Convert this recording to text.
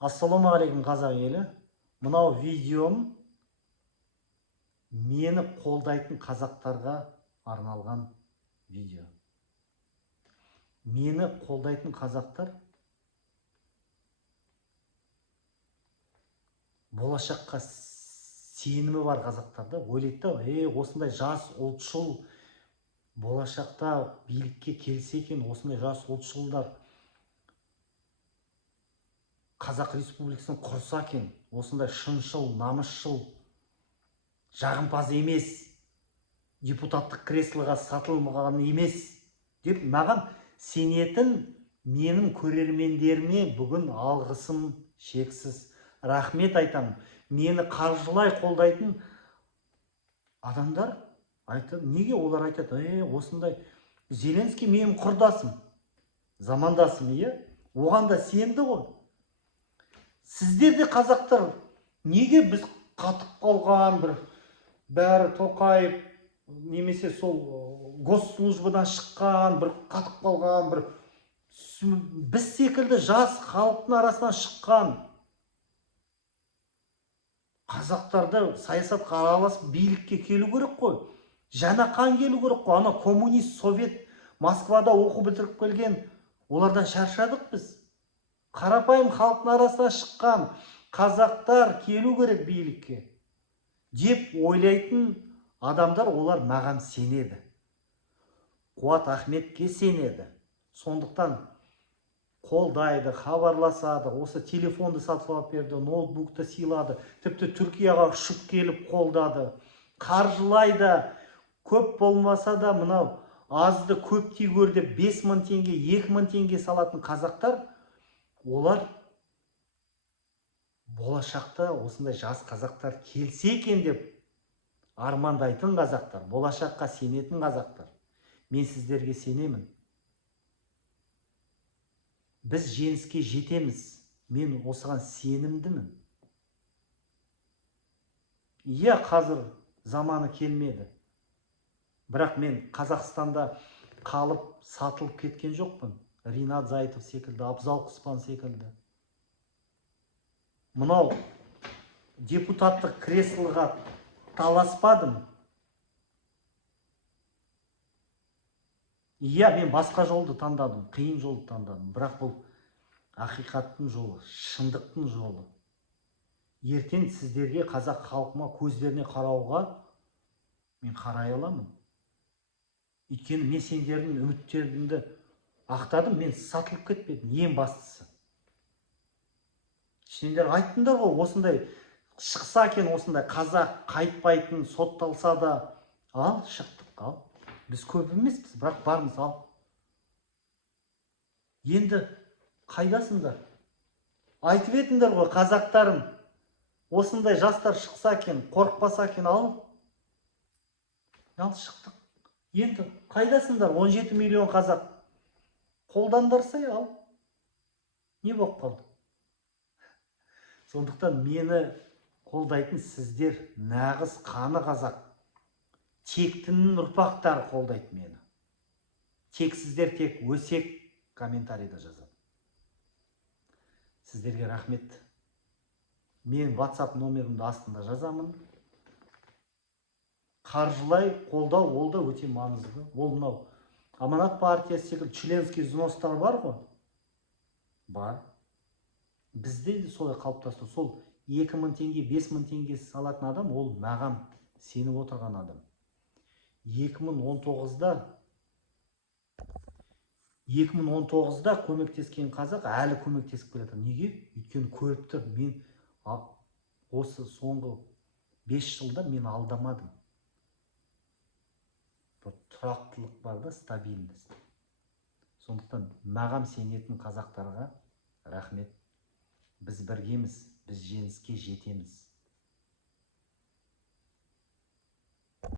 Ассалаумағалейкум қазақ елі. Мынау видеом мені қолдайтын қазақтарға арналған видео. Мені қолдайтын қазақтар болашаққа сенімі бар қазақтарда ойлайды, осындай жас ұлтшыл болашақта билікке келсе екен, осындай жас ұлтшылдар Қазақ Республикасын құрса екен, осындай шыншыл, намысшыл, жағымпаз емес, депутаттық креслоға сатылмаған емес деп маған сенетін менің көрермендеріме бүгін алғысым шексіз. Рахмет айтамын. Мені қаржылай қолдайтын адамдар айтады, неге олар айтады, осындай Зеленский менің құрдасым, замандасым, оған да сенді ғой. Сіздер де қазақтар, неге біз қатып қалған бәрі Тоқаев немесе сол госслужбадан шыққан қатып қалған біз секілді жас халықтың арасынан шыққан қазақтарды саясатқа араласып билікке келу керек қой. Жаңа қан келу керек қой. Ана коммунист, совет Москвада оқу бітіріп келген, олардан шаршадық біз. Қарапайым халықтың арасынан шыққан қазақтар келу керек билікке деп ойлайтын адамдар, олар маған сенеді. Қуат Ахметке сенеді. Сондықтан қолдайды, хабарласады, осы телефонды сатып алып берді, ноутбукты сыйлады, тіпті Түркияға ұшып келіп қолдады, қаржылайды. Көп болмаса да мынау азды көптей көр деп 5000 теңге, 2000 теңге салатын қазақтар, олар болашақта осындай жас қазақтар келсе екен деп армандайтын қазақтар, болашаққа сенетін қазақтар. Мен сіздерге сенемін. Біз жеңіске жетеміз. Мен осыған сенімдімін. Қазір заманы келмеді. Бірақ мен Қазақстанда қалып сатылып кеткен жоқпын. Ринат Зайтов секілді, Абзал Құспан секілді. Мынау депутаттық креслоға таласпадым. Мен басқа жолды таңдадым, қиын жолды таңдадым. Бірақ бұл ақиқаттың жолы, шындықтың жолы. Ертең сіздерге, қазақ халқыма көздеріне қарауға мен қарай аламын. Өйткені мен сендердің үміттеріңді ақтадым, мен сатылып кетпедім, ең бастысы. Сендер айттыңдар ғой, осындай шықса екен, осындай қазақ қайтпайтын, сотталса да, ал, шықтық, ал. Біз көп емеспіз, бірақ бармыз, ал. Енді қайдасыңдар? Айтып етіңдер ғой, қазақтарым, осындай жастар шықса екен, қорықпаса екен, ал. Ал, шықтық. Енді қайдасыңдар? 17 миллион қазақ. Қолдандарсай, ал. Не болып қалды? Сондықтан мені қолдайтын сіздер, нағыз қаны қазақ, тектінің ұрпақтары қолдайды мені. Тек сіздер тек өсек комментарийда жазады. Сіздерге рахмет. Мен WhatsApp номерімді астында жазамын. Қаржылай қолдау, ол да өте маңызды. Ол мынау Аманат партиясы секілді членский взностар бар ғой? Бар. Бізде де солай қалыптасты. Сол 2000 теңге, 5000 теңге салатын адам, ол маған сеніп отырған адам. 2019-да көмектескен қазақ әлі көмектесіп келеді. Неге? Өйткені көріп тұр, мен осы соңғы 5 жылда мен алдамадым. Тұрақтылық бар да, стабильность. Сондықтан маған сенетін қазақтарға рахмет. Біз біргеміз, біз жеңіске жетеміз.